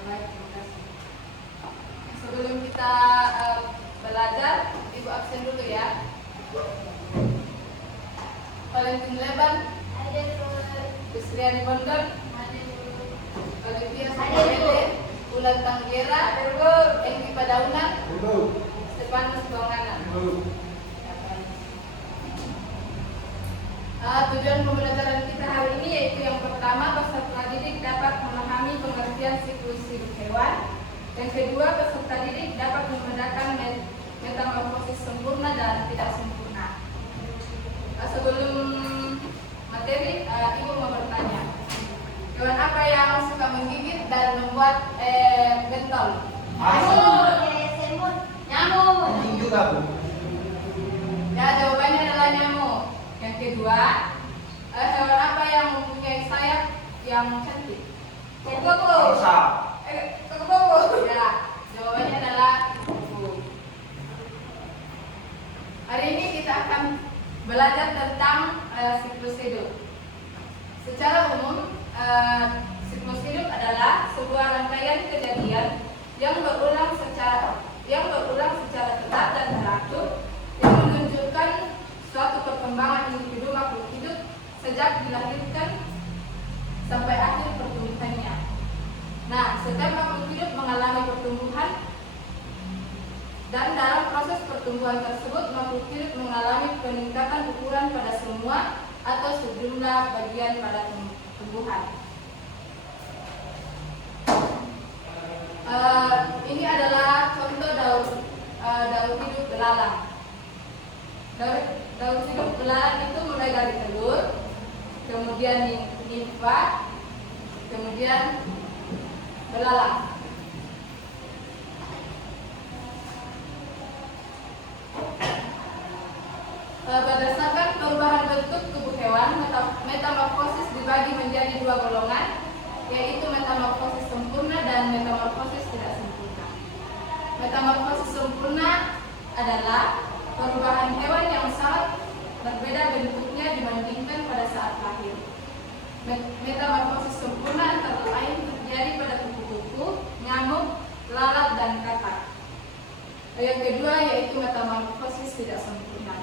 Baik, terima kasih. Sebelum kita belajar, Ibu absen dulu ya. Valentin Leban, Ada Kristiani Bondon, Olivia Ada, Samawele, Bulan Tanggera, Enggi Padaunan, Stefanus Bongana. Tujuan pembelajaran kita hari ini yaitu yang pertama, peserta didik dapat memahami pengertian siklus hidup hewan. Yang kedua, peserta didik dapat membedakan metamorfosis sempurna dan tidak sempurna. Sebelum materi, Ibu mau bertanya, hewan apa yang suka menggigit dan membuat bentol? semut, nyamuk. Anjing juga, Bu. Ya, jawabannya adalah nyamuk. Yang kedua, hewan apa yang mempunyai sayap yang cantik? Kupu-kupu. Angsa. Kupu-kupu. Ya, jawabannya adalah kupu-kupu. Hari ini kita akan belajar tentang siklus hidup. Secara umum, siklus hidup adalah sebuah rangkaian kejadian yang berulang secara tetap dan teratur, yang menunjukkan suatu perkembangan individu makhluk hidup sejak dilahirkan sampai akhir pertumbuhannya. Nah, setiap makhluk hidup mengalami pertumbuhan, dan dalam proses pertumbuhan tersebut makhluk hidup mengalami peningkatan ukuran pada semua atau sejumlah bagian pada tumbuhan. Ini adalah contoh daur hidup belalang. Daur hidup belalang itu mulai dari telur, kemudian nimfa, kemudian belalang. Berdasarkan perubahan bentuk tubuh hewan, metamorfosis dibagi menjadi dua golongan, yaitu metamorfosis sempurna dan metamorfosis tidak sempurna. Metamorfosis sempurna adalah perubahan hewan yang sangat berbeda bentuknya dibandingkan pada saat lahir. Metamorfosis sempurna antara lain terjadi pada kupu-kupu, nyamuk, lalat, dan katak. Yang kedua yaitu metamorfosis tidak sempurna.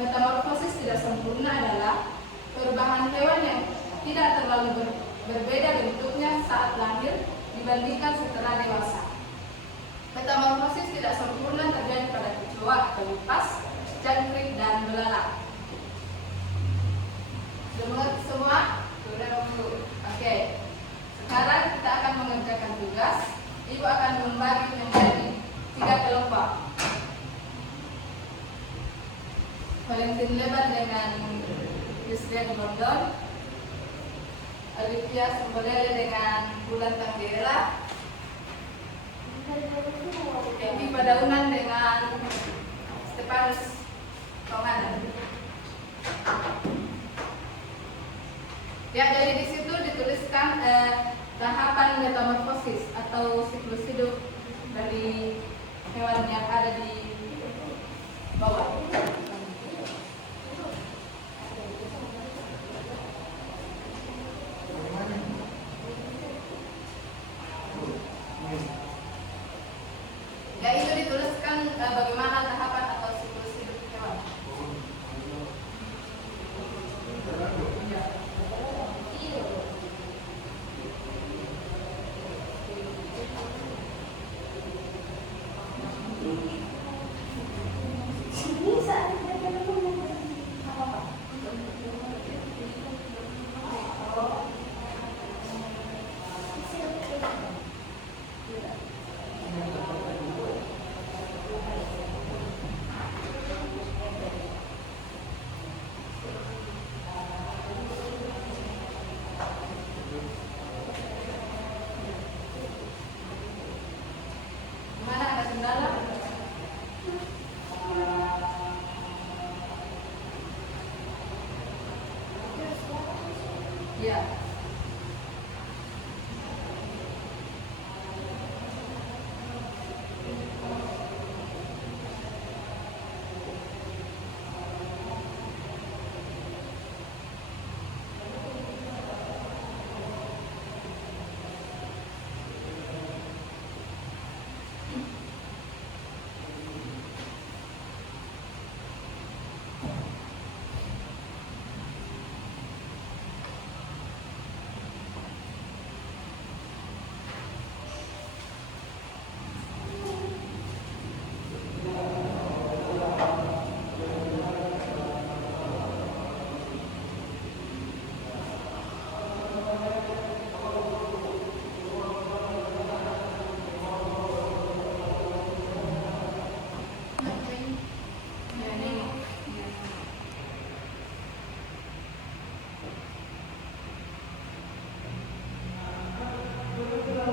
Metamorfosis tidak sempurna adalah perubahan hewan yang tidak terlalu berbeda bentuknya saat lahir dibandingkan setelah dewasa. Metamorfosis tidak sempurna terjadi pada kecoa atau lepas, jangkrik, dan belalang. Sudah mengerti semua? Sudah dulu. Oke. Sekarang kita akan mengerjakan tugas. Ibu akan membagi menjadi 3 kelompok. Valentin Leban dengan Kristiani Bondon, Olivia Samawele dengan Bulan Tanggera, Enggi Padaunan dengan Stefanus Bongana. Ya, jadi di situ dituliskan tahapan metamorfosis atau siklus hidup dari hewan yang ada di bawah. Ya, itu dituliskan bagaimana tahapan atau siklus hidup hewan. Bisa. Ada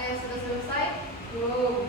yang sudah selesai? Belum.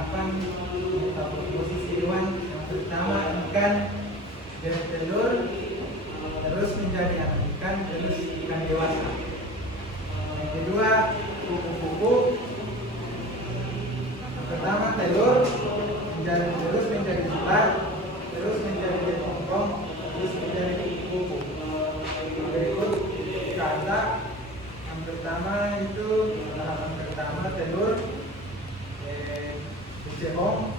tahapan metamorfosis hewan. Yang pertama ikan dari telur terus menjadi anak ikan, terus ikan dewasa. Yang kedua kupu-kupu. Yang pertama telur terus menjadi ular, terus menjadi kepompong, terus menjadi kupu-kupu. Berikut kata yang pertama itu tahapan pertama telur, kecebong,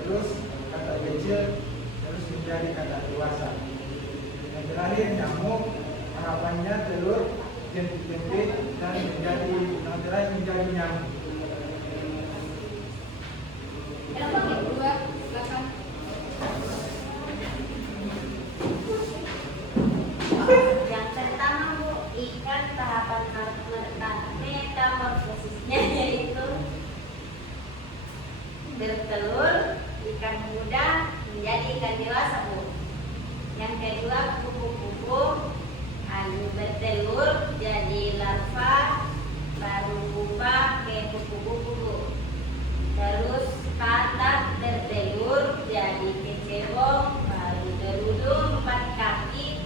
terus kata kecil, terus menjadi kata dewasa. Yang terakhir nyamuk, tahapannya telur, jentik-jentik, dan menjadi yang terakhir menjadi nyamuk. Kedua, silakan. Yang pertama Bu, ikan tahapan metamorfosisnya yaitu bertelur, ikan muda menjadi ikan dewasa Bu. Yang kedua kupu-kupu, bertelur jadi larva, baru pupa ke kupu-kupu Bu. Terus katak bertelur jadi kecebong, baru berudung 4 kaki,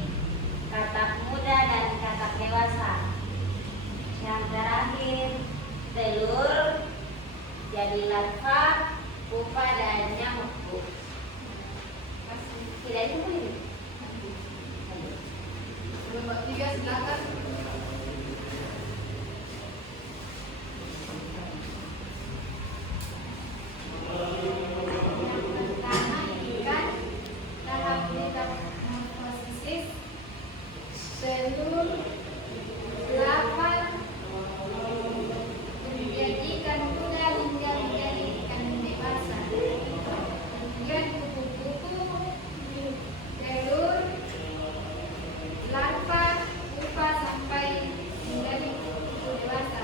katak muda dan katak dewasa. Yang terakhir telur jadi larva, pupa dan nyamuk Bu. Tidak itu boleh. Nomor 3, silakan. Pertama ikan tahap metamorfosis, telur, larva, kemudian ikan muda hingga menjadi ikan dewasa. Kemudian kupu-kupu, telur, larva, pupa sampai menjadi kupu dewasa.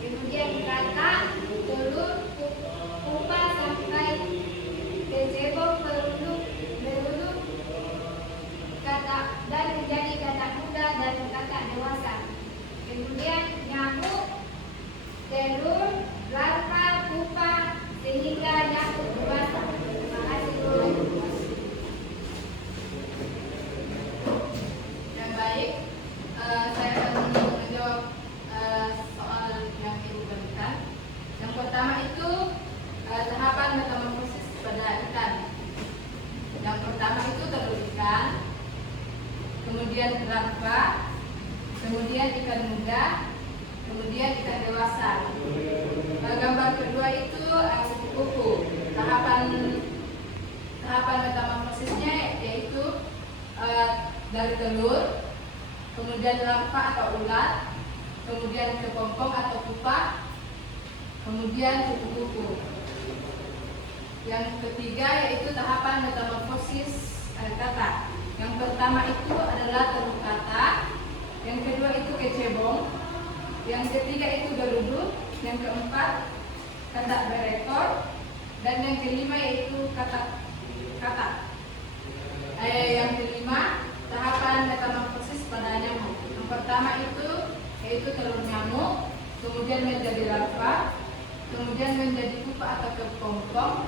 Kemudian katak, telur, pupa sampai kecebong, beruduk, katak dan menjadi katak muda dan katak dewasa. Kemudian nyamuk, telur, larva, pupa sehingga nyamuk dewasa. Terima kasih Bu. Yang baik, saya akan menjawab soal yang Ibu berikan. Yang pertama itu tahapan metamorfosis pada ikan. Yang pertama itu telur ikan, kemudian larva, kemudian ikan muda, kemudian ikan dewasa. Gambar kedua itu kupu-kupu. Tahapan metamorfosisnya yaitu dari telur, kemudian larva atau ular, kemudian kepompong atau pupa, kemudian kupu-kupu. Yang ketiga yaitu tahapan metamorfosis katak. Yang pertama itu adalah telur katak, yang kedua itu kecebong, yang ketiga itu geruduk, yang keempat katak berekor, dan yang kelima yaitu katak. Yang kelima tahapan metamorfosis pada nyamuk. Yang pertama itu yaitu telur nyamuk, kemudian menjadi larva, kemudian menjadi pupa atau kepompong,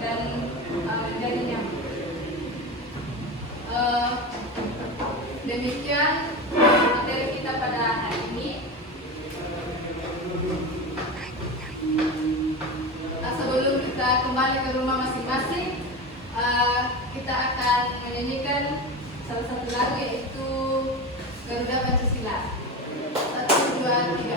dan menjadi nyamuk. Demikian materi kita pada hari ini. Sebelum kita kembali ke rumah masing-masing, kita akan menyanyikan salah satu lagu yaitu Garuda Pancasila. 1, 2, 3.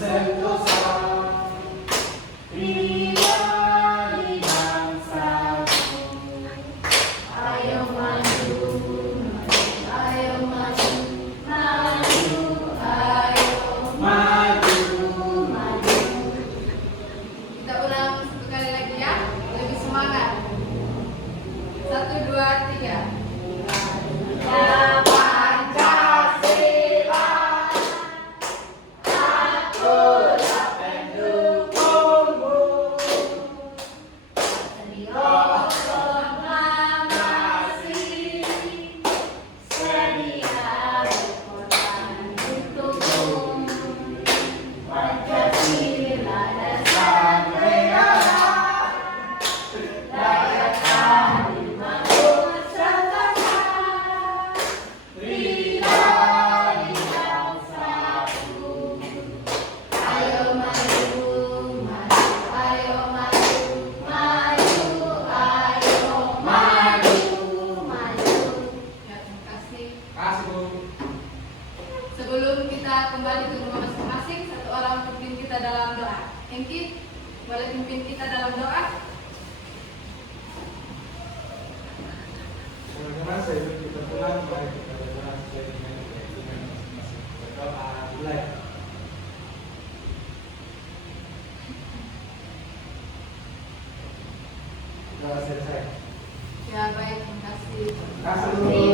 Sentosa Sudah selesai. Ya baik, terima kasih. Kasih dulu.